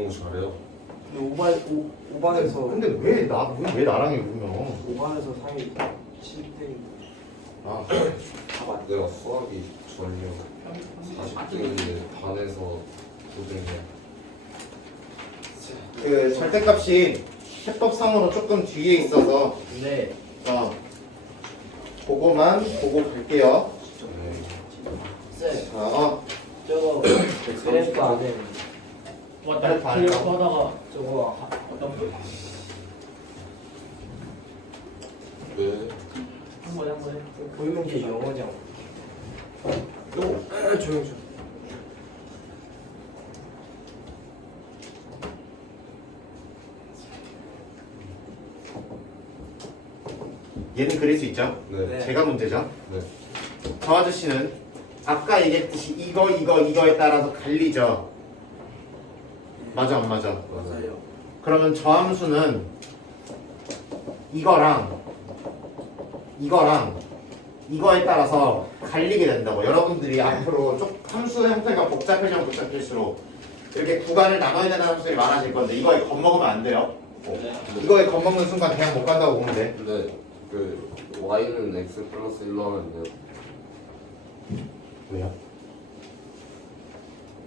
너무 잘해요. 근데 5반에서 근데 왜 나랑 읽으면 5반에서 3이 7대 아 내가 수학이 전혀 40등인데 반에서 5등이야. 그 절대값이 해법상으로 조금 뒤에 있어서 네. 그거만 보고 갈게요. 네. 쌤, 자, 저거 그래프 안에 맞다. 그래서 하다가 저거 어떤 분? 네. 한 번에 보이는 게 영어냐고. 조용 좀. 얘는 그릴 수 있죠? 네. 제가 문제죠? 네. 저 아저씨는 아까 얘기했듯이 이거에 따라서 갈리죠? 맞아 안 맞아? 맞아요. 그러면 저 함수는 이거랑 이거에 따라서 갈리게 된다고. 여러분들이 앞으로 함수 형태가 복잡해지면 복잡할수록 이렇게 구간을 나눠야 되는 함수들이 많아질 건데 이거에 겁먹으면 안 돼요. 이거에 겁먹는 순간 그냥 못 간다고 보면 돼. 근데 그 y는 x 플러스 1로 하면 안 돼요. 왜요?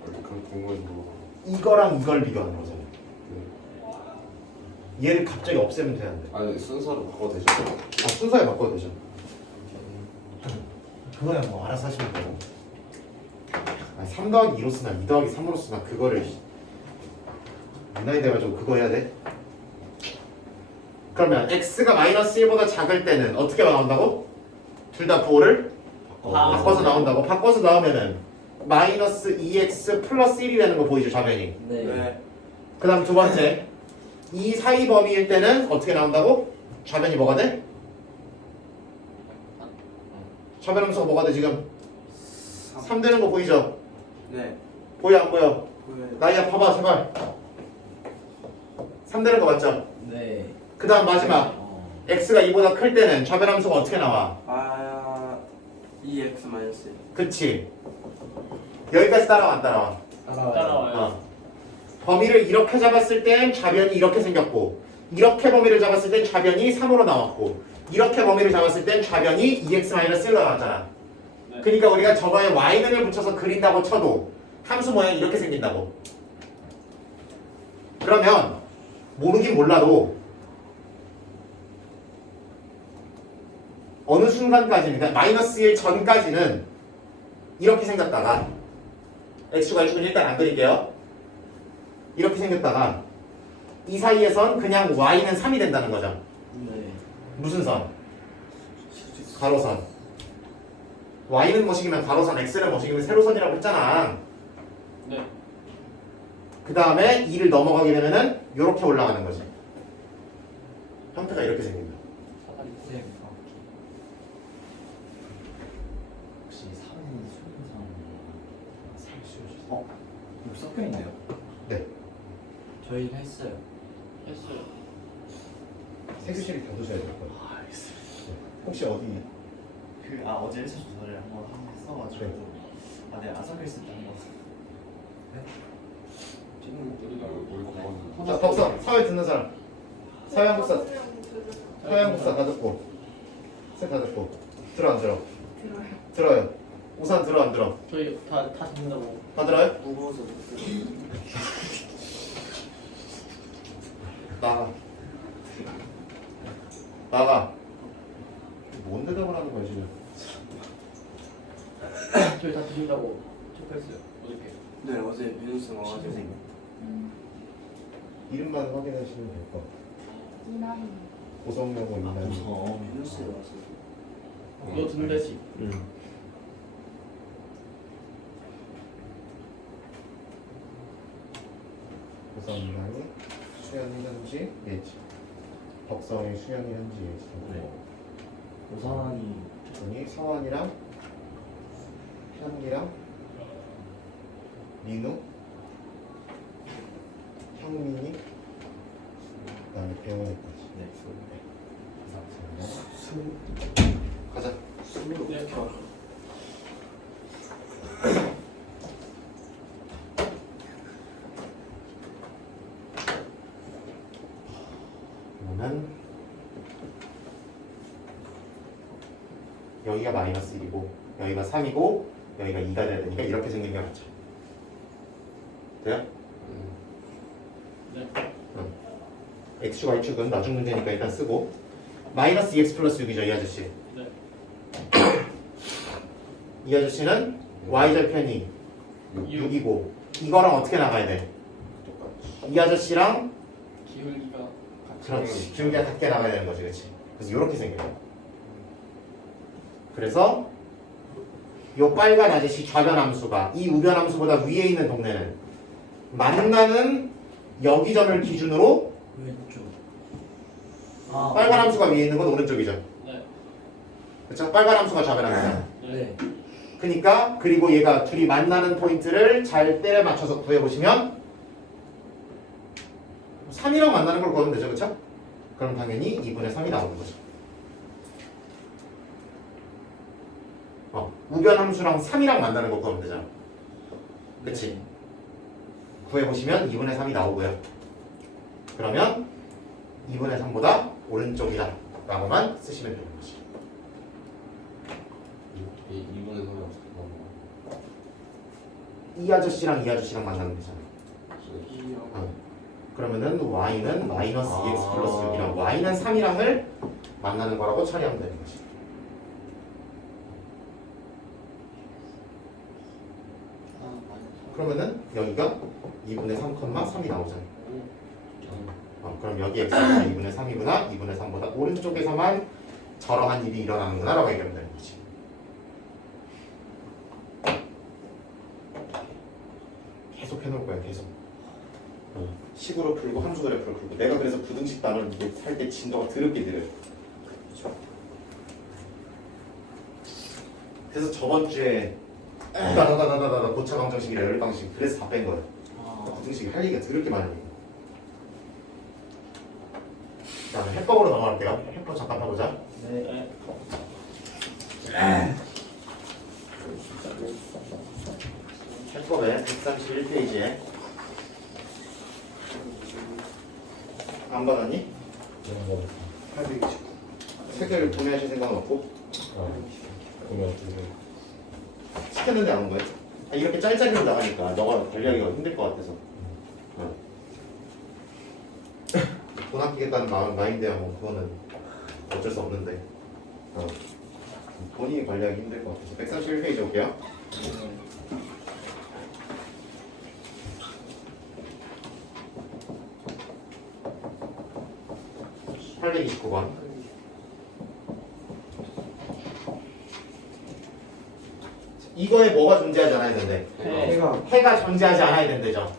그럼 궁금해서 물어봐. 이거랑 이걸 비교하는 거잖아요. 네. 얘를 갑자기 없애면 되는데. 아니 순서를 바꿔도 되죠? 순서에 바꿔도 되죠. 그거야 뭐 알아서 하시면 되고. 3 더하기 2로 쓰나 2 더하기 3으로 쓰나 그거를 나이 돼가지고 그거 해야 돼? 그러면 x가 마이너스 1보다 작을 때는 어떻게 나온다고? 둘 다 부호를 바꿔서 나온다고? 바꿔서 나오면은 마이너스 2x 플러스 1이 되는 거 보이죠 좌변이? 네. 그 다음 두 번째 이 사이 범위일 때는 어떻게 나온다고? 좌변이 뭐가 돼? 좌변 함수가 뭐가 돼 지금? 3 되는 거 보이죠? 네. 보여 안 보여? 보여요. 나이야 봐봐 제발 3 되는 거 맞죠? 네. 그 다음 마지막 x가 2보다 클 때는 좌변 함수가 어떻게 나와? 2x 마이너스 1. 그치 여기까지 따라와 안 따라와? 따라와요. 범위를 이렇게 잡았을 땐 좌변이 이렇게 생겼고 이렇게 범위를 잡았을 땐 좌변이 3으로 나왔고 이렇게 범위를 잡았을 땐 좌변이 2x-1로 나왔잖아. 네. 그러니까 우리가 저거에 y는을 붙여서 그린다고 쳐도 함수 모양이 이렇게 생긴다고. 그러면 모르긴 몰라도 어느 순간까지는 그러니까 마이너스 1 전까지는 이렇게 생겼다가 x축과 y축은 일단 안 그릴게요. 이렇게 생겼다가 이 사이에선 그냥 y는 3이 된다는 거죠. 네. 무슨 선? 가로선. y는 뭐식이면 가로선, x는 뭐식이면 세로선이라고 했잖아. 네. 그 다음에 2를 넘어가게 되면은 이렇게 올라가는 거지. 형태가 이렇게 생긴다. 네. 혹시 3은 수능상 이거 섞여있네요. 네. 저희는 했어요. 했어요. 세교실이 다 두셔야 될 거예요. 아 알겠습니다. 혹시 어디? 어제 1차 조사를 한번 했어가지고 네. 네, 안 섞여있을 때 한번 우리가 우리 공원 자, 복사. 사회 듣는 사람. 사회한 복사. 사회한 복사 다 듣고. 다 듣고. 들어 안 들어? 들어요. 우산 들어 안 들어? 저희 다 듣는다고. 다 들어요? 무거워서 나가. 나가. 뭔 대답을 하는 거야 지금? 저희 다 듣는다고 체크했어요. 어저께. 네, 어제 민우쌤 와가지고. 이름만 확인하시면 될 것 같아요. 고성여고 이나이. 민우쌤 와서. 너 듣는다지. 고성 이나이. 수연이 현지 예지. 덕성이 수연이 현지 예지. 네. 오산이 분이 서원이랑 현기랑 민우, 형민이, 그다음에 배원이까지. 네. 가자. 네. 그러면은 여기가 마이너스 1이고 여기가 3이고 여기가 2가 돼야 되니까 이렇게 생긴 게 맞죠? 돼요? 네. x축 y축은 나중 문제니까 일단 쓰고 마이너스 2x 플러스 6이죠 이 아저씨. 네. 이 아저씨는 y절편이 6이고 이거랑 어떻게 나가야 돼? 이 아저씨랑 기울기가 같이. 그렇지 기울기가 같게 나가야 되는 거지 그렇지. 그래서 이렇게 생겨요. 그래서 요 빨간 아저씨 좌변 함수가 이 우변 함수보다 위에 있는 동네는 만나는 여기점을 기준으로 왼쪽. 빨간 함수가 위에 있는 건 오른쪽이죠. 네. 그렇죠? 빨간 함수가 좌변 함수야. 네. 그러니까 그리고 얘가 둘이 만나는 포인트를 잘 때려 맞춰서 구해보시면 3이랑 만나는 걸 구하면 되죠. 그렇죠? 그럼 당연히 2분의 3이 나오는 거죠. 우변 함수랑 3이랑 만나는 거 구하면 되잖아. 그치? 구해보시면 2분의 3이 나오고요. 그러면 2분의 3보다 오른쪽이다 라고만 쓰시면 되는 거지. 2분의 3이 어떻게 이 아저씨랑 이 아저씨랑 만나면 되잖아. 그러면은 y는 마이너스 2x 플러스 6이랑 y는 3이랑을 만나는 거라고 처리하면 되는 거지. 그러면은 여기가 2분의 3,3이 나오잖아. 그럼 여기 x가 2분의 3이구나, 2분의 3보다 오른쪽에서만 저러한 일이 일어나는구나 라고 얘기하면 되는 거지. 계속 해놓을 거야, 계속. 식으로 풀고 함수 그래프로 풀고. 내가 그래서 부등식 단어를 이게 할 때 진도가 더럽게 느려요. 그래서 저번 주에 다다다다다다 고차 방정식이라 열 방식 그래서 다 뺀 거예요. 부등식이 할 얘기가 더럽게 많으니까. 자, 해법으로 넘어갈게요. 해법 잠깐 해보자. 네. 해법에 131페이지에 안 받았니? 나오는 829. 책을 구매하실 생각은 없고? 보면 어떻게 시켰는데 안 온 거예요? 이렇게 짤짤이로 나가니까 너가 관리하기가 힘들 것 같아서. 돈 아끼겠다는 마인드야 뭐 그거는 어쩔 수 없는데. 본인이 관리하기 힘들 것 같아서 131페이지 올게요. 829번. 이거에 뭐가 존재하지 않아야 된대? 해가 존재하지 않아야 된대죠.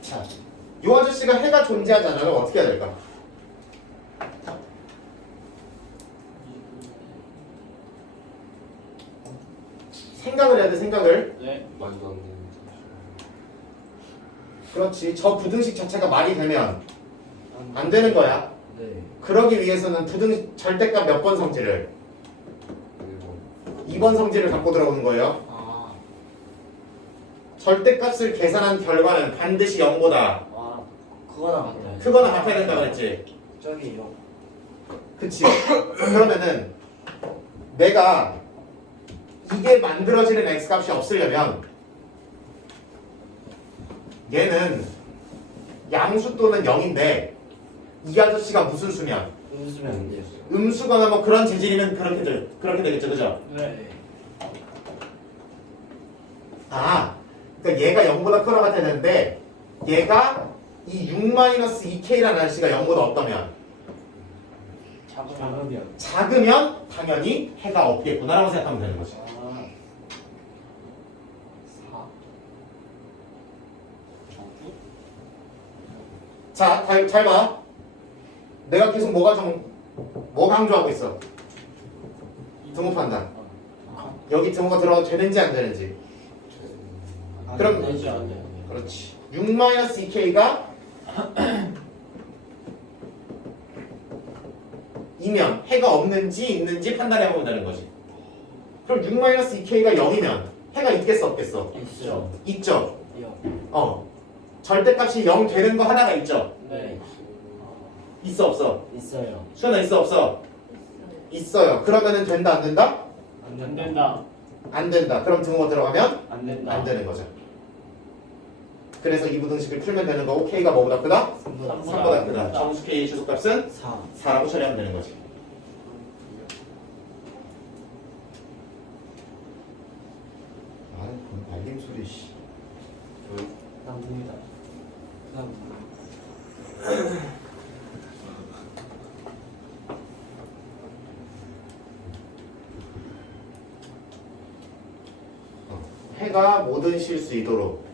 자, 이 아저씨가 해가 존재하지 않으면 어떻게 해야 될까? 생각을 해야 돼, 생각을. 네. 말도 안 되는 그렇지. 저 부등식 자체가 말이 되면 안 되는 거야. 네. 그러기 위해서는 부등 절대값 몇 번 성질을? 2번 성질을 갖고 들어오는 거예요. 절대값을 계산한 결과는 반드시 0보다 그거랑 같아요. 크거나 같아야 된다 그랬지. 저기요. 그치. 그러면은 내가 이게 만들어지는 x값이 없으려면 얘는 양수 또는 0인데 이 아저씨가 무슨 수면? 웃으면 안 돼요. 음수거나 뭐 그런 재질이면 그렇게 되겠죠, 그죠? 네. 그러니까 얘가 0보다 크거나 같아야 되는데 얘가 이 6-2k라는 아저씨가 0보다 어떠면? 작으면. 작으면 당연히 해가 없겠구나라고 생각하면 되는 거지. 4. 자, 잘 봐. 내가 계속 뭐 강조하고 있어? 등호 판단. 여기 등호가 들어가도 되는지 안 되는지. 그럼 되지 않아요. 그렇지. 6-2k가 이면 해가 없는지 있는지 판단해 보면 되는 거지. 그럼 6-2k가 0이면 해가 있겠어 없겠어? 있죠. 있죠. 요. 절대값이 0 되는 거 하나가 있죠. 네. 있어 없어? 있어요. 수연아 있어 없어? 있어요. 그러면은 된다 안 된다? 안 된다. 안 된다. 그럼 등호 들어가면 안 된다. 안 되는 거죠. 그래서 이 부등식을 풀면 되는 거고 K가 뭐보다 크다? 3보다 크다. 정수 K의 최소값은 4. 4라고 처리하면 되는 거지. 아, 그건 알림 소리 씨. 난 봅니다. 그다음 해가 모든 쉴 수 있도록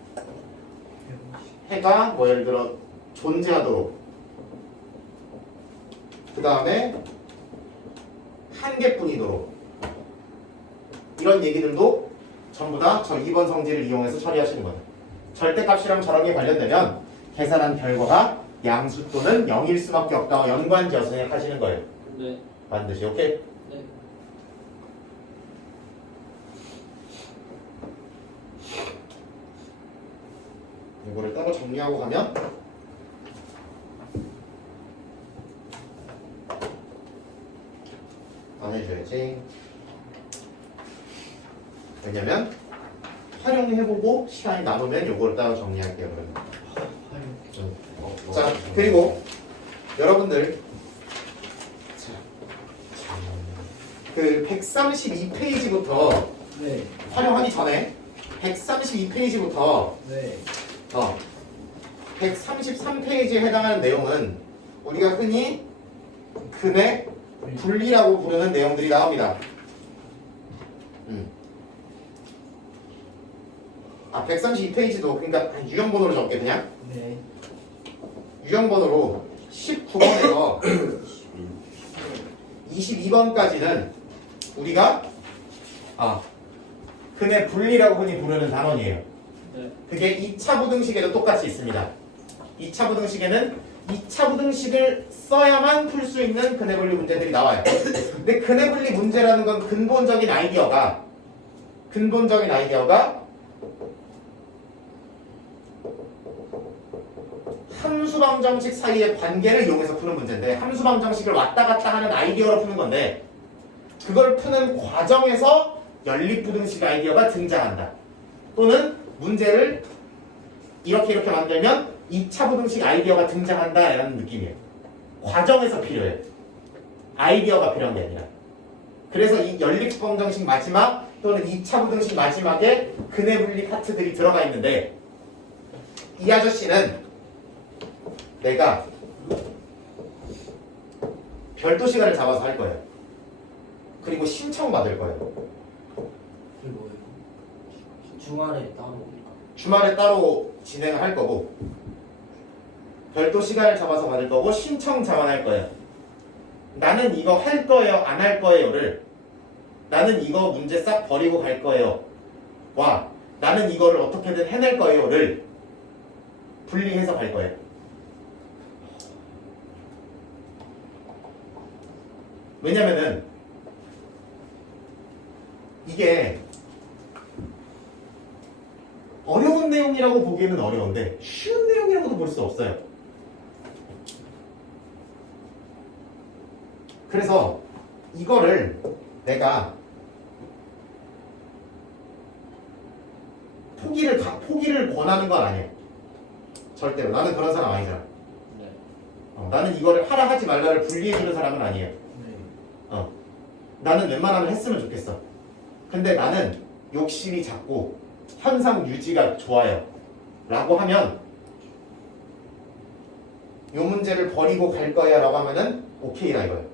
해가 뭐 예를 들어 존재하도록 그 다음에 한 개뿐이도록 이런 얘기들도 전부 다 저 2번 성질을 이용해서 처리하시는 거예요. 절대값이랑 저런 게 관련되면 계산한 결과가 양수 또는 0일 수밖에 없다고 연관지어 생각하시는 거예요. 네. 반드시. 오케이? 네. 이거를 따로 정리하고 가면 안 해줘야지. 왜냐면 활용해보고 시간이 남으면 이걸 따로 정리할게요. 그러면. 자, 그리고 여러분들 그 132페이지부터 네. 활용하기 전에 132페이지부터 네. 133페이지에 해당하는 내용은 우리가 흔히 근의 분리라고 부르는 내용들이 나옵니다. 132페이지도 그러니까 유형번호로 적게 그냥 네. 유형번호로 19번에서 22번까지는 우리가 근의 분리라고 흔히 부르는 단원이에요. 네. 그게 2차 부등식에도 똑같이 있습니다. 2차 부등식에는 2차 부등식을 써야만 풀 수 있는 근의 분리 문제들이 나와요. 근데 근의 분리 문제라는 건 근본적인 아이디어가 함수방정식 사이의 관계를 이용해서 푸는 문제인데 함수방정식을 왔다 갔다 하는 아이디어로 푸는 건데 그걸 푸는 과정에서 연립부등식 아이디어가 등장한다. 또는 문제를 이렇게 만들면 2차 부등식 아이디어가 등장한다라는 느낌이에요. 과정에서 필요해. 아이디어가 필요한 게 아니라. 그래서 이 연립방정식 마지막 또는 2차 부등식 마지막에 근의 분리 파트들이 들어가 있는데 이 아저씨는 내가 별도 시간을 잡아서 할 거예요. 그리고 신청받을 거예요. 그게 뭐예요? 주말에 따로. 주말에 따로 진행을 할 거고 별도 시간을 잡아서 받을 거고 신청 자만할 거예요. 나는 이거 할 거예요 안 할 거예요를 나는 이거 문제 싹 버리고 갈 거예요 와 나는 이거를 어떻게든 해낼 거예요를 분리해서 갈 거예요. 왜냐면은 이게 어려운 내용이라고 보기에는 어려운데 쉬운 내용이라고도 볼 수 없어요. 그래서 이거를 내가 포기를 권하는 건 아니에요. 절대로. 나는 그런 사람 아니잖아. 네. 나는 이거를 하라 하지 말라를 분리해주는 사람은 아니에요. 네. 나는 웬만하면 했으면 좋겠어. 근데 나는 욕심이 작고 현상 유지가 좋아요 라고 하면 이 문제를 버리고 갈 거야 라고 하면은 오케이라 이거예요.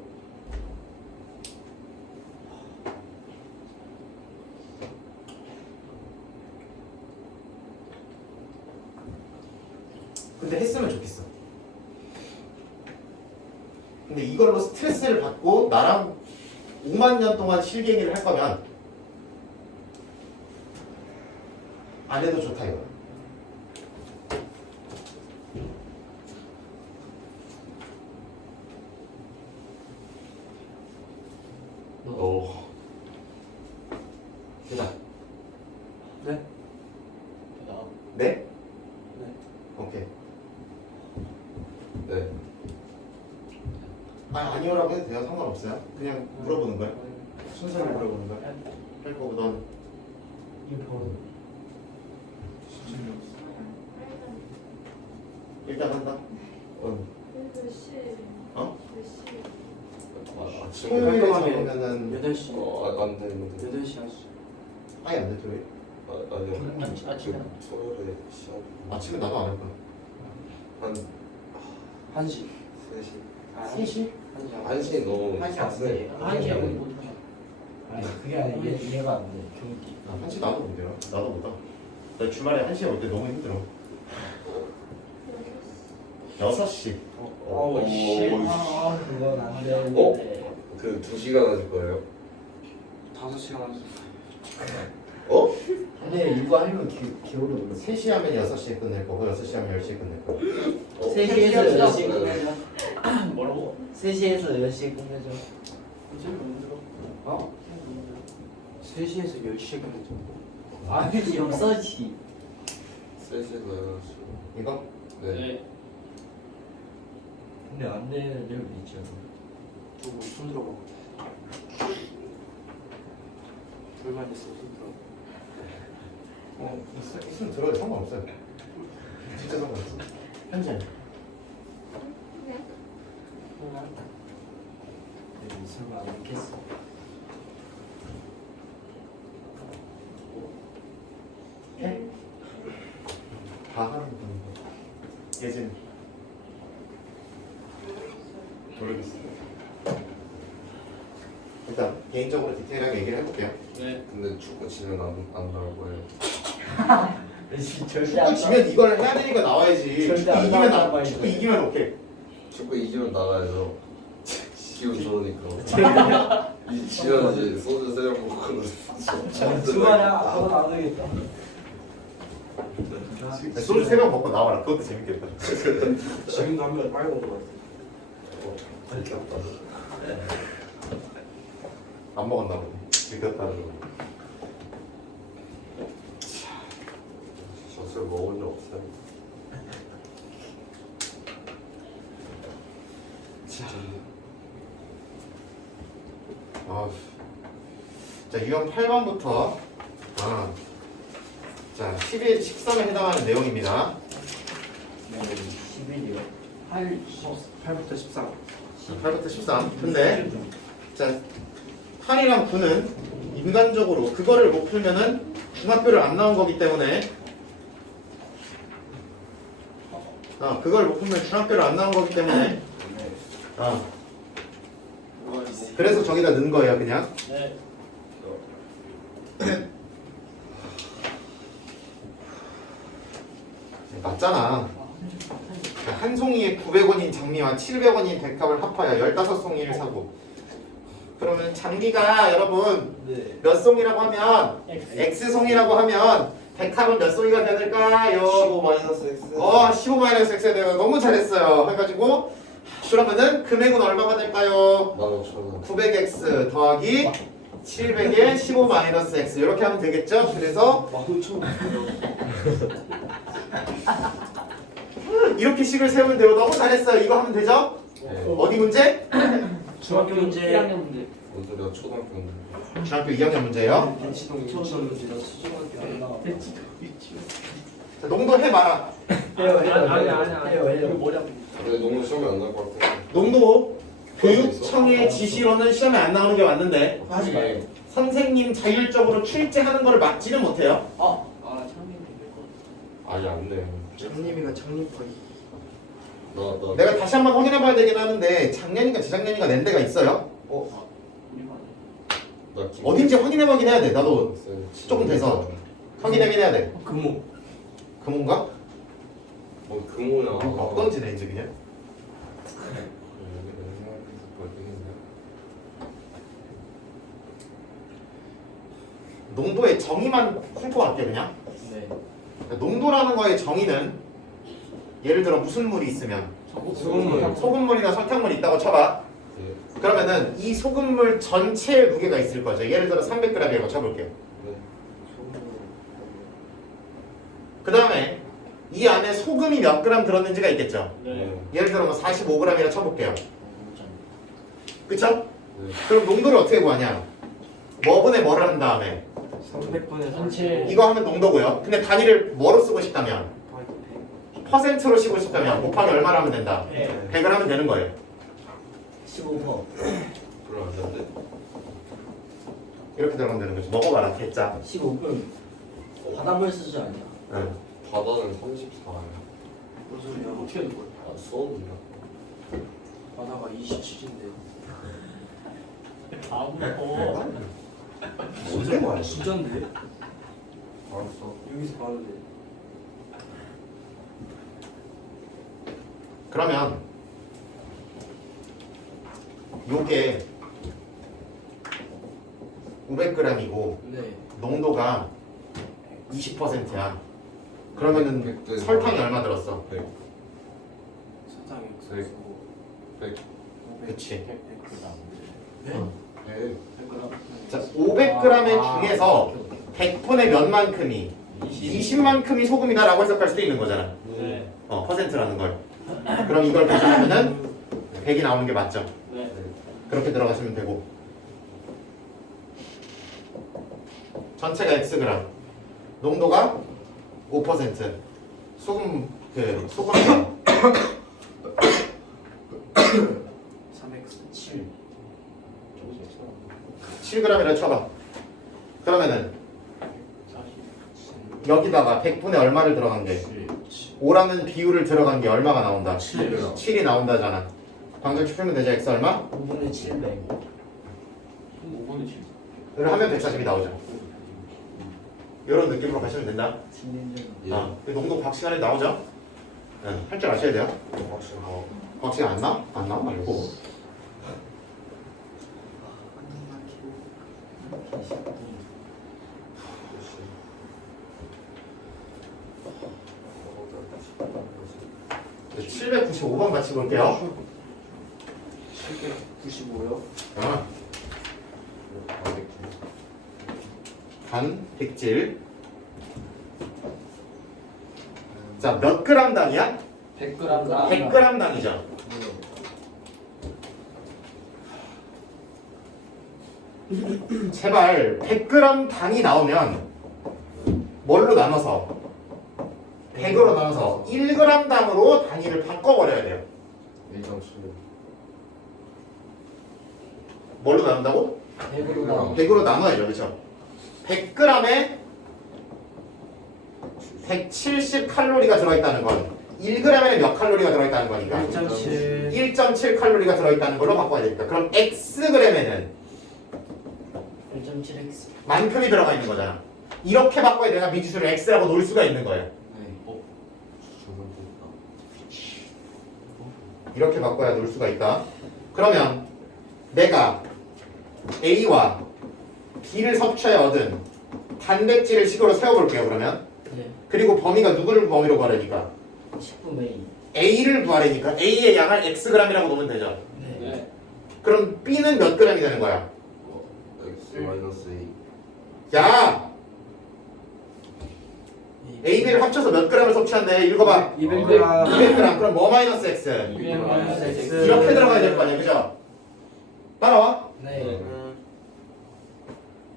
근데 했으면 좋겠어. 근데 이걸로 스트레스를 받고 나랑 5만 년 동안 실갱이를 할 거면 안 해도 좋다 이거. 됐다. 돼요? 상관없어요? 그냥 물어보는 거야? 순서를 물어보는 거야? 할 거고 넌 이거 바로 일단 한다? 아침에 토요일에 깔끔하게. 잡으면은 8시 안 되는데 8시 하시 아예 안 돼, 토요일. 아니요 아침에 토요일에 시험 아침에 나도 안 할 거야. 한 1시 3시 3시? 1시 너무 1시 안 빡세. 돼. 1시에 우리 못 하잖아. 아니 그게 아니라 얘가 안 돼. 경기. 1시 나도 못 해요. 나도 못 와. 나 주말에 1시에 올 때 너무 힘들어. 6시. 어우 씨. 그건 안 되는데. 어? 그 2시간 하실 거예요? 5시간 하죠. 어? 근데 이거 하려면 기울어. 3시 하면 6시에 끝낼 거고 6시 하면 10시에 끝낼 거고. 3시에서 10시에 끝내죠. 끝내죠. 뭐라고? 3시에서 10시에 끝내죠. 제일 힘들어. 어? 3시에서 10시에 끝내죠. 아니 6시. 3시에서 6시 이거? 네 근데 안 되는 데도 있죠. 저거 손 들어봐. 얼마 됐어? 손 들어. 있으면 들어도 상관없어요. 진짜 상관없어. 현재. 설마 안 믿겠어. 해? 다 하는 거. 예진. 모르겠어. 일단 개인적으로 디테일하게 얘기를 해볼게요. 네. 근데 축구 치면 안 나올 거예요. 절대 축구 지면 이걸 해야 되니까 나와야지. 절대 축구 안 이기면 나온단 나. 말이야. 축구 이기면 오케이. 축구 이기면 나가야죠. 기분 좋으니까. 지면 이제 소주 3병 먹고는 주말에 아무도 안 오겠다. 소주 3병 먹고 나와라. 그것도 재밌겠다. 지금도 한 명 빨고 온 거 같아. 들켰다. 안 먹었나 보네. 들켰다는 거. 젖을 먹은 적 없어요. 자, 유형 8번부터 자, 12, 13에 해당하는 내용입니다. 11이요. 8부터 13. 8부터 13. 근데 자, 8이랑 9는 인간적으로 그거를 못 풀면은 중학교를 안 나온 거기 때문에 그걸 못 풀면 중학교를 안 나온 거기 때문에 그래서 저기다 넣은 거예요, 그냥. 네. 맞잖아. 한 송이에 900원인 장미와 700원인 백합을 합하여 15송이를 사고. 그러면 장미가 여러분 네. 몇 송이라고 하면 X송이라고 하면 백합은 몇 송이가 돼야 될까요? 15-X 15-X가 되면 너무 잘했어요. 해가지고 그러면은 금액은 얼마가 될까요? 15,000원. 900X 더하기 700에 15-X 이렇게 하면 되겠죠? 그래서 15,000원. 이렇게 식을 세우면 돼요. 너무 잘했어요. 이거 하면 되죠? 네. 어디 문제? 중학교 문제. 1학년 문제. 뭔 소리야 초등학교인데. 중학교 2학년 문제예요. 대치동 저는 문제가 수중학교 안 나와. 자, 농도 해봐라. 해요. 이거 머리 아프고. 근데 농구 시험에 안 나올 것 같아. 농도 교육청의 지시로는 시험에 안 나오는 게 맞는데 하지 마요. 선생님 자율적으로 출제하는 거를 막지는 못해요. 아, 창민이 될거 아니 안 돼. 장님이가 장님파이. 나 내가 다시 한번 확인해봐야 되긴 하는데 작년인가 재작년인가 낸 데가 있어요. 우리만. 어딘지 확인해보긴 해야 돼. 나도 조금 돼서 확인하긴 해야 돼. 금호. 금호인가? 금호야. 어떤 지내인지 그냥? 농도의 정의만 훑고 갈게 그냥. 네. 농도라는 거의 정의는 예를 들어 무슨 물이 있으면 소금물. 소금물이나 설탕물이 있다고 쳐봐. 그러면은 이 소금물 전체의 무게가 있을 거죠. 예를 들어 300g이라고 쳐볼게요. 그 다음에 이 안에 소금이 몇 g 들었는지가 있겠죠. 네. 예를 들어 뭐 45g이라 쳐볼게요. 그쵸? 네. 그럼 농도를 어떻게 구하냐? 뭐분의 뭐를 한 다음에 300분의 37. 이거 하면 농도고요. 근데 단위를 뭐로 쓰고 싶다면 퍼센트로 쓰고 싶다면 곱하기 얼마를 하면 된다? 100을 하면 되는 거예요. 15%. 그럼 안 되는데? 이렇게 들어가면 되는 거지. 먹어봐라 대짜. 15분. 바닷물 쓰지 않냐? 응. 바다는 34예요. 무슨 소리야? 어떻게 된 거야? 아, 수업이요? 바다가 27인데. 아무거. 뭔데 뭐야? 진짜인데? 알았어. 여기서 봐도 돼. 그러면 요게 500g이고 네. 농도가 20%야. 그러면은 네. 설탕이 얼마 들었어? 100. 사탕이 네. 없어서 100. 그치. 100g. 100. 100g. 자, 500g 중에서 100분의 몇만큼이 20만큼이 소금이다라고 해석할 수도 있는 거잖아. 네. 퍼센트라는 걸. 그럼 이걸 계산하면은 100이 나오는 게 맞죠? 네. 그렇게 들어가시면 되고. 전체가 Xg. 농도가 5%. 소금 소금이요. 3x 7. 7g이라 쳐봐. 그러면은 여기다가 100분의 얼마를 들어간 게 5라는 비율을 들어간 게 얼마가 나온다? 7이 나온다잖아. 방정식 풀면 되죠? X 얼마? 5분의 700. 5분의 7. 를 하면 140이 나오죠. 이런 느낌으로 가시면 된다. 예. 농도 각 시간에 나오죠? 네, 할 줄 아셔야 돼요. 확실히 뭐. 각 시간 안 나? 안 나와 말고. 네, 795번 같이 볼게요. 795요? 단백질. 자, 몇 그램 당이야? 100g. 100g 당이죠. 제발 100g 당이 나오면 뭘로 나눠서 100으로 나눠서 1g 당으로 단위를 바꿔버려야 돼요. 1.7. 뭘로 나눈다고? 100으로 나와. 100으로 나눠야죠. 그렇죠? 100g에 170 칼로리가 들어있다는 건 1g에 몇 칼로리가 들어있다는 거니까 1.7. 1.7 칼로리가 들어있다는 걸로 바꿔야 되니까 그럼 Xg에는 1.7x. 만큼이 들어가 있는 거잖아. 이렇게 바꿔야 내가 미지수를 X라고 놓을 수가 있는 거예요. 이렇게 바꿔야 놓을 수가 있다. 그러면 내가 A와 B를 섭취하여 얻은 단백질을 식으로 세워볼게요. 그러면 네. 그리고 범위가 누구를 범위로 구하려니까 10분의 2. A를 구하려니까 A의 양을 Xg이라고 놓으면 되죠. 네. 그럼 B는 몇 g이 되는 거야? X 마이너스 A. 야! A, B를 합쳐서 몇 g을 섭취한대? 읽어봐. 200g. 200g. 그럼 뭐 마이너스 X? 200-X. 이렇게 들어가야 될 거 아니야. 그죠? 따라와? 네.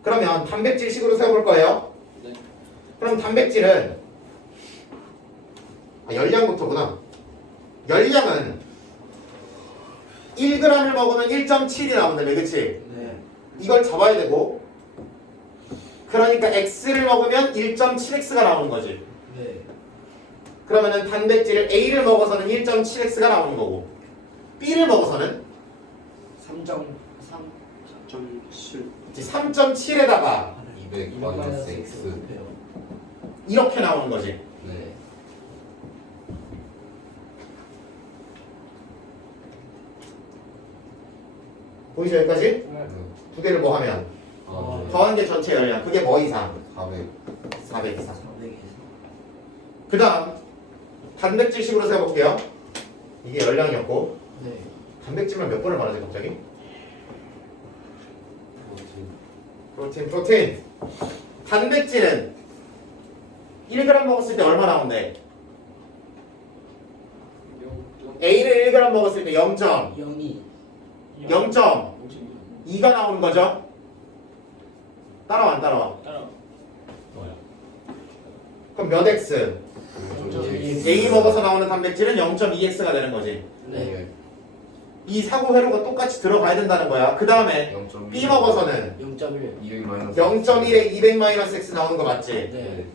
그러면 단백질식으로 세워볼 거예요. 네. 그럼 단백질은 열량부터구나. 열량은 1g을 먹으면 1.7이 나온다며. 그치? 네. 이걸 잡아야 되고 그러니까 X를 먹으면 1.7X가 나오는 거지. 네. 그러면은 단백질 A를 먹어서는 1.7X가 나오는 거고 B를 먹어서는 3.3. 4.7. 3.7에다가 200 마이너스 X. 이렇게 나오는 거지. 네. 보이죠 여기까지? 네. 두 개를 뭐 하면 아, 네. 더한 게 전체 열량. 그게 뭐 이상? 400. 400 이상. 400에서. 그 다음 단백질식으로 세워볼게요. 이게 열량이었고 네. 단백질만 몇 번을 말하지 갑자기? 뭐지? 프로테인. 단백질은 1g 먹었을 때 얼마 나온대? A를 1g 먹었을 때 0. 0이. 0.2가 나오는 거죠. 따라와 안 따라와? 따라. 뭐야? 그럼 몇 x? A 먹어서 나오는 단백질은 0.2x가 되는 거지. 네. 이 사고 회로가 똑같이 들어가야 된다는 거야. 그 다음에 0.1 B 먹어서는 0.1. 200 마이너스 0.1에 200 마이너스 x 나오는 거 맞지? 네.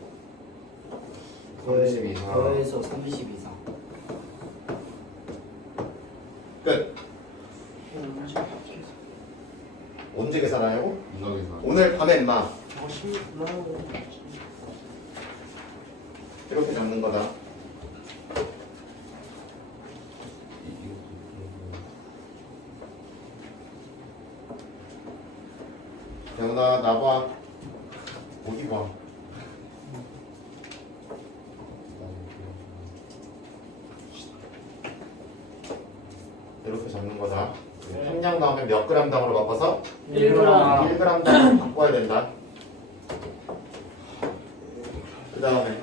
30 이상. 거에서 30 이상. 끝. 언제 계산하냐고? 이각에서 오늘 밤에 인마 이렇게 잡는 거다. 영훈아 나봐. 어디 봐. 이렇게 잡는 거다. 함량 나오면 몇 그램 당으로 바꿔서 1g. 1g 당으로 바꿔야 된다. 그 다음에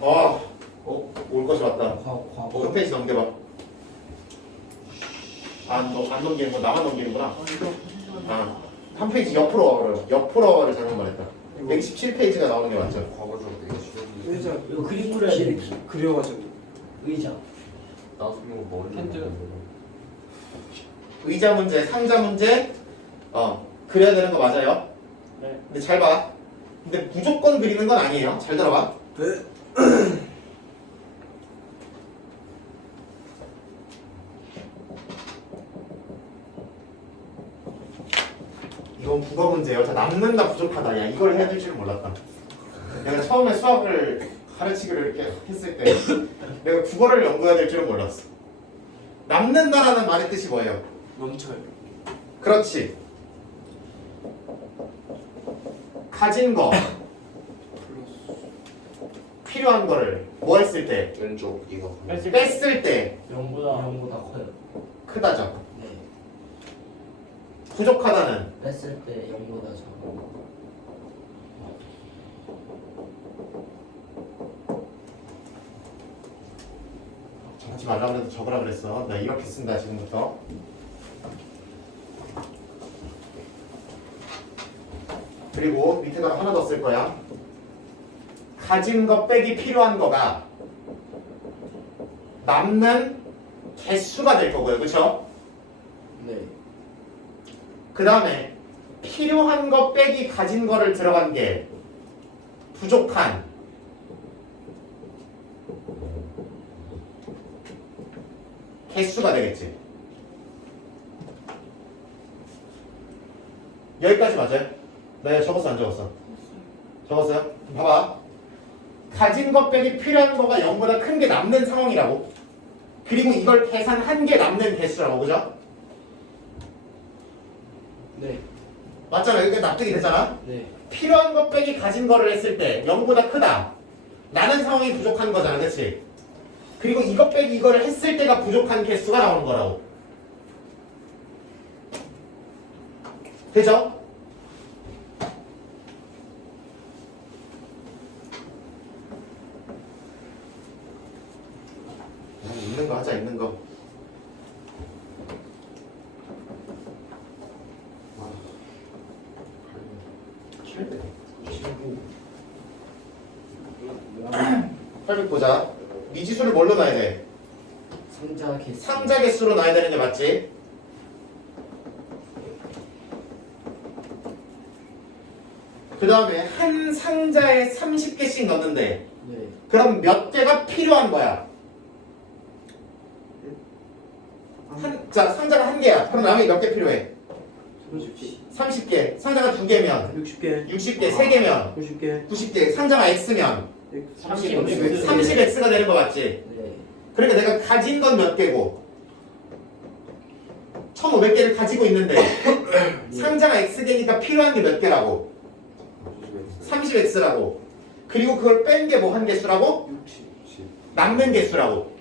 올 것이 왔다. 과거. 한 페이지 넘겨봐. 안 넘기는 거 나만 넘기는구나. 한 페이지 옆으로를 잘못 말했다. 117페이지가 나오는 게 맞죠? 과거적으로 되게 쉬웠는데 의자. 이거 그림 그려야 돼. 그려가지고. 의자. 나중에 머리 팬들. 의자 문제, 상자 문제 그려야 되는 거 맞아요? 네. 근데 잘 봐. 근데 무조건 그리는 건 아니에요. 잘 들어봐. 이건 국어 문제예요. 자, 남는다 부족하다. 야, 이걸 해야 될 줄은 몰랐다. 내가 처음에 수학을 가르치기를 이렇게 했을 때 내가 국어를 연구해야 될 줄은 몰랐어. 남는다라는 말의 뜻이 뭐예요? 넘쳐요. 그렇지. 가진 거, 플러스. 필요한 거를 뭐 했을 때? 왼쪽 이거 뺐을 때 0보다 커요. 크다죠. 네. 부족하다는 뺐을 때 0보다 작아. 적지 말라고 해도 적으라 그랬어. 나 이렇게 쓴다 지금부터. 그리고 밑에다가 하나 더 쓸 거야. 가진 거 빼기 필요한 거가 남는 개수가 될 거고요. 그렇죠? 네. 그 다음에 필요한 거 빼기 가진 거를 들어간 게 부족한 개수가 되겠지. 여기까지 맞아요? 네, 적었어 안 적었어? 적었어요? 봐봐. 가진 것 빼기 필요한 거가 0보다 큰 게 남는 상황이라고. 그리고 이걸 계산한 게 남는 개수라고. 그죠? 네. 맞잖아. 여기까지 납득이 되잖아. 네. 필요한 것 빼기 가진 거를 했을 때 0보다 크다. 나는 상황이 부족한 거잖아. 그치? 그리고 이것 빼기 이거를 했을 때가 부족한 개수가 나오는 거라고. 되죠? 있는 거 하자. 있는 거. 팔 보자. 미지수를 뭘로 놔야 돼? 상자 개수. 상자 개수로 놔야 되는 게 맞지? 그 다음에 한 상자에 30개씩 넣는데 네. 그럼 몇 개가 필요한 거야? 자, 상자가 한 개야. 그럼 남이 몇 개 필요해? 30개. 상자가 2개면 60개. 60개, 3개면 90개. 90개. 상자가 X면 30X가 되는 거 맞지? 네. 그러니까 내가 가진 건 몇 개고 1500개를 가지고 있는데 상자가 X개니까 필요한 게 몇 개라고? 30X라고. 그리고 그걸 뺀 게 뭐 한 개수라고? 60 남는 개수라고.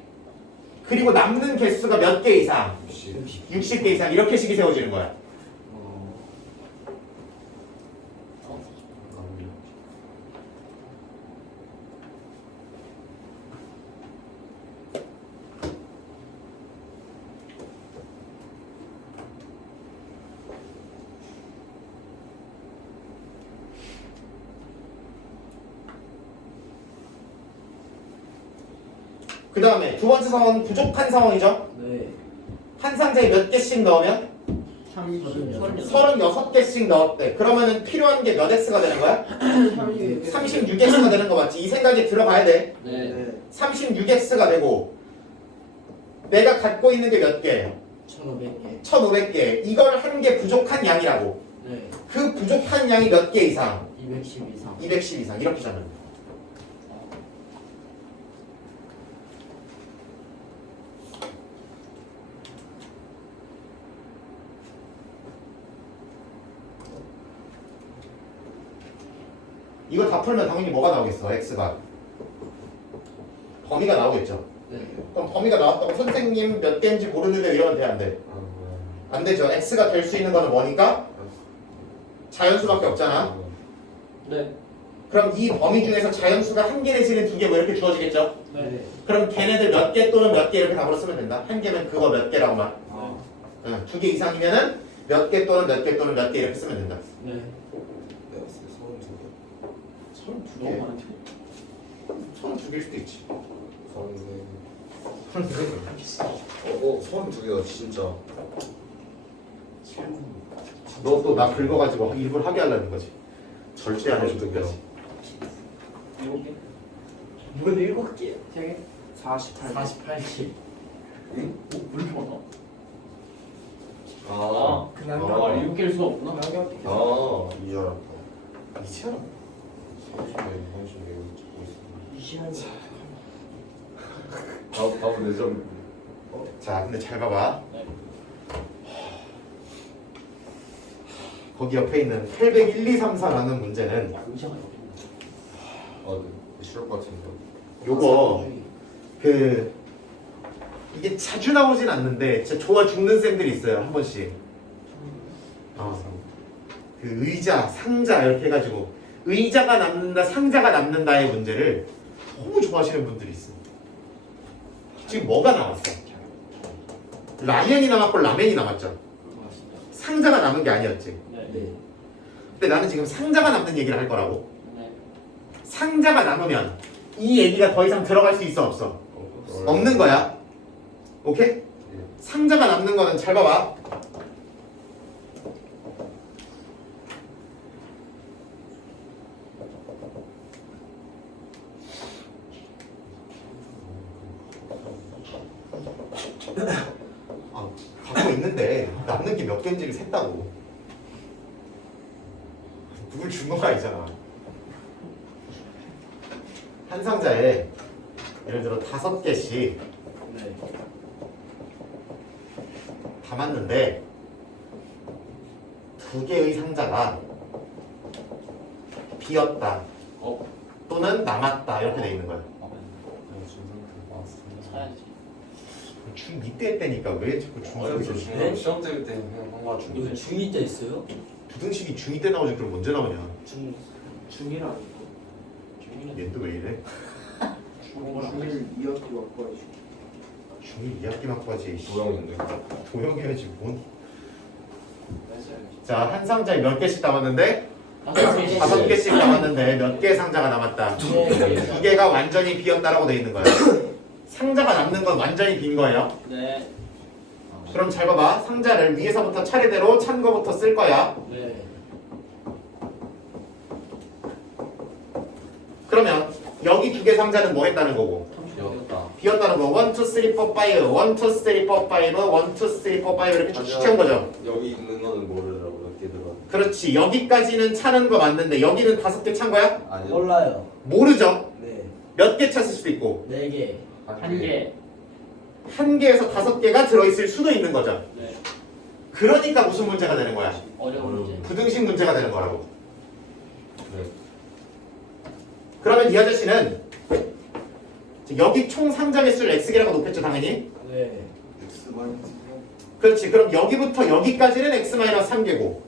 그리고 남는 개수가 몇 개 이상? 60 60개 이상. 이렇게 식이 세워지는 거야. 그 다음에 두 번째 상황은 부족한 상황이죠. 네. 한 상자에 몇 개씩 넣으면 36. 36개씩 넣었대. 그러면은 필요한 게 몇 x가 되는 거야? 36x가 되는 거 맞지? 이 생각이 들어가야 돼. 네. 36x가 되고 내가 갖고 있는 게 몇 개? 1500개. 1500개. 이걸 한 개 부족한 양이라고. 네. 그 부족한 양이 몇 개 이상? 210 이상. 210 이상. 이렇게 잡는 거야. 이거 다 풀면 당연히 뭐가 나오겠어? x가 범위가 나오겠죠. 네. 그럼 범위가 나왔다고 선생님 몇 개인지 모르는데 이러면 돼? 안 돼? 안 되죠. x가 될 수 있는 거는 뭐니까? 자연수밖에 없잖아. 네. 그럼 이 범위 중에서 자연수가 한 개 내지는 두 개 뭐 이렇게 주어지겠죠? 네. 그럼 걔네들 몇 개 또는 몇 개 이렇게 답으로 쓰면 된다. 한 개면 그거 몇 개라고만. 아. 두 개 이상이면은 몇 개 또는 몇 개 또는 몇 개 이렇게 쓰면 된다. 네. 내가 봤을 때 32개. 32개. 32개일 수도 있지. 32개가 진짜. 너 또 나 긁어가지고 일부러 하게 하려는 거지. 절대 안 해줄 거지. 7개? 이번에 7개. 3개? 48개. 48개. 응? 왜 이렇게 많아? 아, 그냥 아. 7개일 수가 없나? 아, 이줄 알았다. 이치야. 30개 무시하는 답은 내 점. 자, 근데 잘 봐봐. 네. 거기 옆에 있는 801, 2, 3, 4라는 문제는 의자가 여기 아, 네. 싫을 것 같은데. 요거 그 이게 자주 나오진 않는데 진짜 좋아 죽는 쌤들이 있어요. 한 번씩. 그 의자, 상자 이렇게 해가지고 의자가 남는다, 상자가 남는다의 문제를 너무 좋아하시는 분들이 있어. 지금 뭐가 남았어? 라면이 남았고 라멘이 남았죠. 상자가 남은 게 아니었지. 네. 네. 근데 나는 지금 상자가 남는 얘기를 할 거라고. 네. 상자가 남으면 이 얘기가 더 이상 들어갈 수 있어 없어? 없는 거야. 오케이? 상자가 남는 거는 잘 봐봐. 갖고 있는데 남는 게 몇 개인지를 셌다고. 누굴 준 건 아니잖아. 한 상자에 예를 들어 5개씩 네. 담았는데 2개의 상자가 비었다 또는 남았다 이렇게 돼 있는 거야. 사야지. 중2 때 때니까 왜 자꾸 저 중3 중간 시험 때릴 때 그냥 한거 이거 중인데. 중2 때 있어요? 부등식이 중2 때 나오지 그럼 언제 나오냐. 중1 아니고. 중1은 얘 또 왜 이래? 중1 2학기 갖고 와야지. 중1 2학기 맞고하지. 도형인데. 도형이야지 뭔. 뺐어야지. 자, 한 상자에 몇 개씩 담았는데? 5개씩. 5개씩 담았는데 몇 개의 상자가 남았다? 네. 2개가 완전히 비었다라고 돼 있는 거야. 상자가 남는 건 완전히 빈 거예요. 네. 그럼 잘 봐봐. 상자를 위에서부터 차례대로 찬 거부터 쓸 거야. 네. 그러면 여기 2개 상자는 뭐 했다는 거고? 비었다. 비었다는 거. 1, 2, 3, 4, 5, 1, 2, 3, 4, 5, 1, 2, 3, 4, 5 이렇게 쭉쭉 채운 거죠. 여기 있는 거는 모르더라고. 몇 개 들어. 그렇지. 여기까지는 차는 거 맞는데 여기는 5개 찬 거야? 아니. 몰라요. 모르죠. 네. 몇 개 찼을 수도 있고 4개. 한 개. 1개에서 5개가 들어있을 수도 있는 거죠. 네. 그러니까 무슨 문제가 되는 거야? 어려운 문제. 부등식 문제가 되는 거라고. 네. 그러면 이 아저씨는 여기 총 상자 개수를 x개라고 놓겠죠 당연히. 네. X 마이너스 그렇지. 그럼 여기부터 여기까지는 x-3개고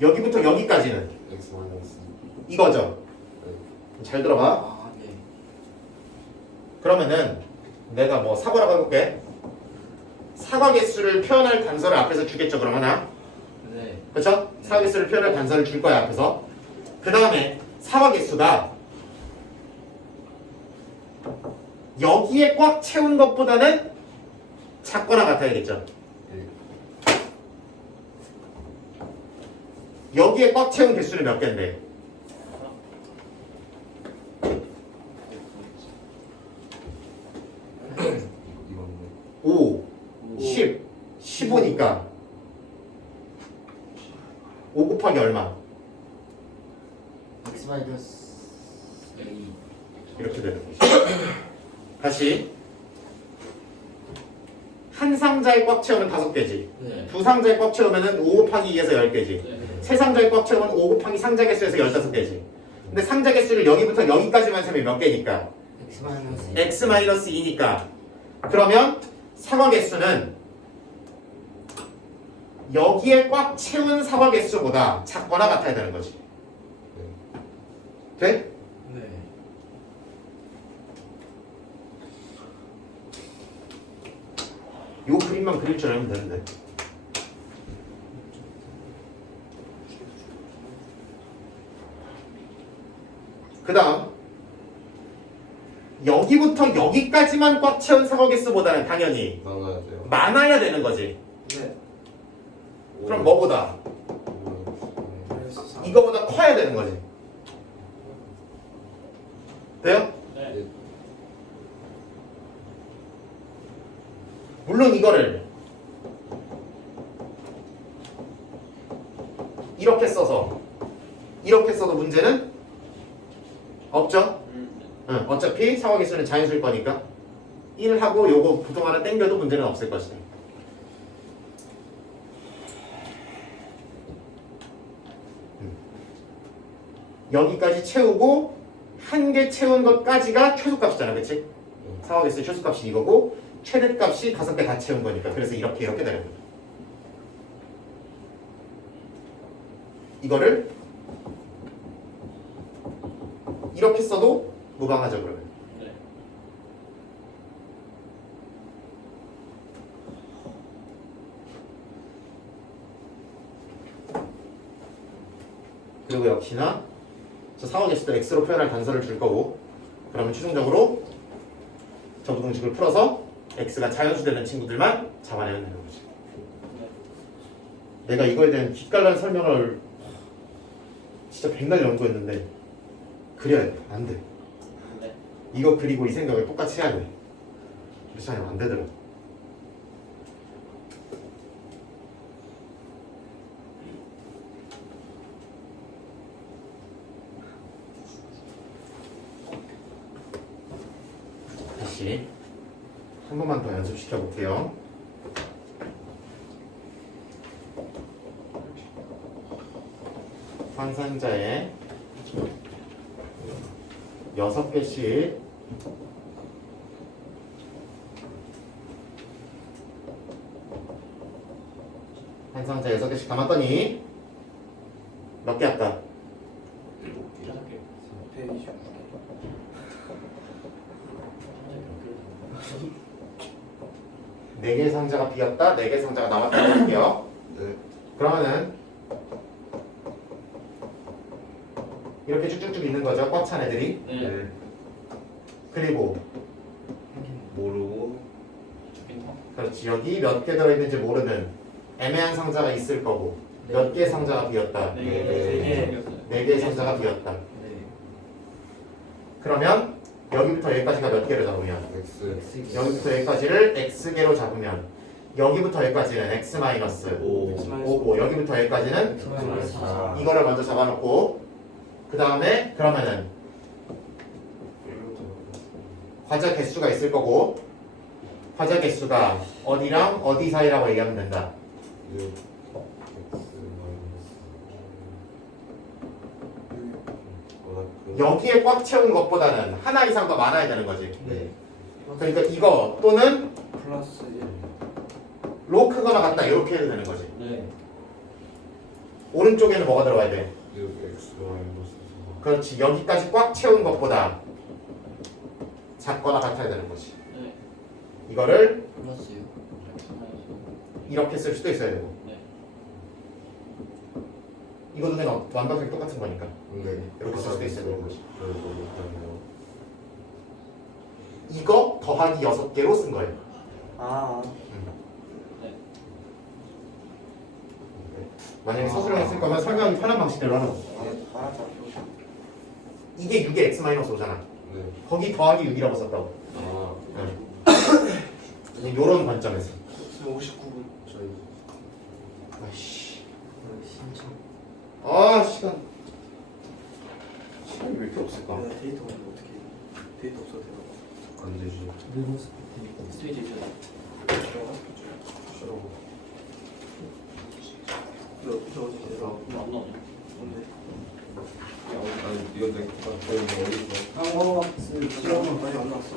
여기부터 여기까지는 X 마이너스. 이거죠. 잘 들어봐. 아, 네. 그러면은 내가 뭐 사과라고 해볼게. 사과 개수를 표현할 단서를 앞에서 주겠죠. 그럼 하나. 네. 그렇죠? 사과 개수를 표현할 단서를 줄 거야 앞에서. 그 다음에 사과 개수가 여기에 꽉 채운 것보다는 작거나 같아야겠죠. 여기에 꽉 채운 개수는 몇 개인데? 이건데. 5, 10, 15니까 5 곱하기 얼마? X 마이너스 A. 이렇게 되는 거죠. 다시 한 상자에 꽉 채우면 5개지. 네. 두 상자에 꽉 채우면 5 곱하기 2에서 10개지. 네. 세 상자에 꽉 채우면 5 곱하기 상자 개수에서 15개지. 근데 상자 개수를 여기부터 여기까지만 세면 몇 개니까? X 마이너스 x 마이너스 2니까. 그러면 사과 개수는 여기에 꽉 채운 사과 개수보다 작거나 같아야 되는 거지. 돼? 네. 요 그림만 그릴 줄 알면 되는데. 그 다음 여기부터 여기까지만 꽉 채운 사과 개수보다는 당연히 많아야 돼요. 많아야 되는 거지. 네. 그럼 뭐보다? 이거보다 커야 되는 거지. 돼요? 네. 물론 이거를 이렇게 써서 이렇게 써도 문제는 없죠? 응, 어차피 상호 개수는 자연수일 거니까 1하고 요거 부동 하나 땡겨도 문제는 없을 것이다. 여기까지 채우고 한 개 채운 것까지가 최소값이잖아, 그치? 상호 개수의 최소값이 이거고 최대값이 5개 다 채운 거니까. 그래서 이렇게 되는 거야. 이거를 이렇게 써도 무방하죠, 그러면. 네. 그리고 역시나 저 상호 개수도 x로 표현할 단서를 줄 거고, 그러면 최종적으로 저 부등식을 풀어서 x가 자연수 되는 친구들만 잡아내면 되는 거지. 내가 이거에 대한 기깔난 설명을 진짜 백날 연구했는데 그래야 돼. 안 돼. 네. 이거 그리고 이 생각을 똑같이 해야 돼. 그렇지 않으면 안 되더라. 다시 한 번만 더 연습시켜 볼게요. 한 상자에 6개씩 한 상자에 6개씩 담았더니 몇 개 할까? 4개의 상자가 비었다, 4개의 상자가 남았다고 할게요. 네. 그러면은 이렇게 쭉쭉쭉 있는 거죠, 꽉 찬 애들이. 네. 그리고 모르고 그렇지, 여기 몇 개 들어있는지 모르는 애매한 상자가 있을 거고, 몇 개의 상자가 비었다. 네. 4개의 상자가 비었다. 네. 그러면 여기부터 여기까지가 몇 개로 잡으면, X 여기부터 여기까지를 x개로 잡으면 여기부터 여기까지는 x 마이너스 5고, 여기부터 여기까지는 X 마이너스 4. 이거를 먼저 잡아놓고, 그 다음에 그러면은 과자 개수가 있을 거고, 과자 개수가 어디랑 어디 사이라고 얘기하면 된다. 여기에 꽉 채운 것보다는 하나 이상 더 많아야 되는 거지. 네. 그러니까 이거 또는 플러스 1. 로 크거나 같다, 이렇게 해도 되는 거지. 네. 오른쪽에는 뭐가 들어가야 돼? X 마이너스 그렇지, 여기까지 꽉 채운 것보다 작거나 같아야 되는 거지. 네. 이거를 플러스 6. 이렇게 쓸 수도 있어야 되고, 네. 이거도 그냥 완벽하게 똑같은 거니까. 네. 이렇게 쓸 수도 있어야 되는 거지. 너무 못하네요. 이거 더하기 6개로 쓴 거예요. 아 만약에 서술형을 쓸 거면 설명이 편한 방식대로 하는 거. 알았죠. 이게 6의 x-5잖아. 네. 거기 더하기 6이라고 썼다고. 아, 이런 관점에서. 59분. 저희 아이씨. 신청. 아 시간이 왜 이렇게 없을까? 데이터 어떻게? 데이터 없어도 되나? 안 되지. 스위치 있어요. 안 나오네. 아니, 이거 내 거야. 거의 뭐 어디 있어? 한국어 시험은 아직 안 나왔어.